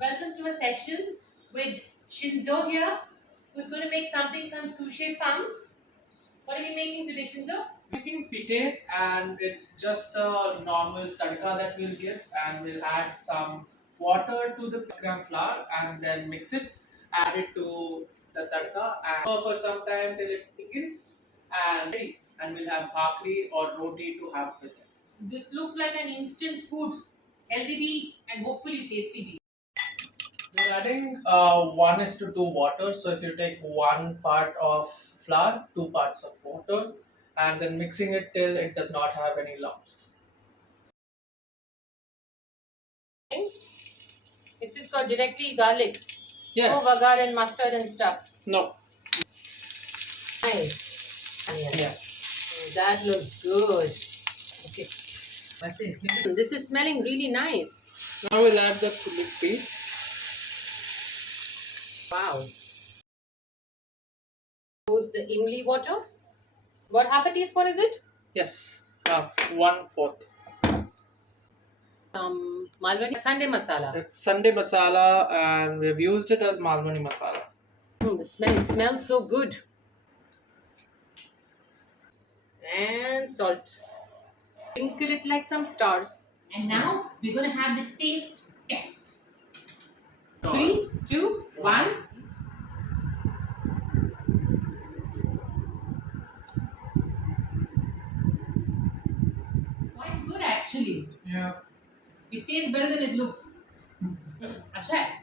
Welcome to a session with Chinzo here, who's going to make something from Sushe Farms. What are we making today, Chinzo? Making pite, and it's just a normal tadka that we'll give, and we'll add some water to the gram flour and then mix it, add it to the tadka and for some time till it thickens and ready. And we'll have bhakri or roti to have with it. This looks like an instant food, healthy bee and hopefully tasty bee. We're adding 1 is to 2 water. So if you take 1 part of flour, 2 parts of water, and then mixing it till it does not have any lumps. It's just got directly garlic. Yes. No vagar and mustard and stuff. No. Nice. Yeah. That looks good. Okay. This is smelling really nice. Now we'll add the turmeric paste. Wow. Goes the imli water. What, half a teaspoon is it? Yes. 1/4. Malwani Sunday masala. It's Sunday masala, and we've used it as Malwani masala. It smells so good. And salt. Sprinkle it like some stars. And now we're going to have the taste test. 3, 2, 1. Quite good actually. Yeah. It tastes better than it looks. Acha hai.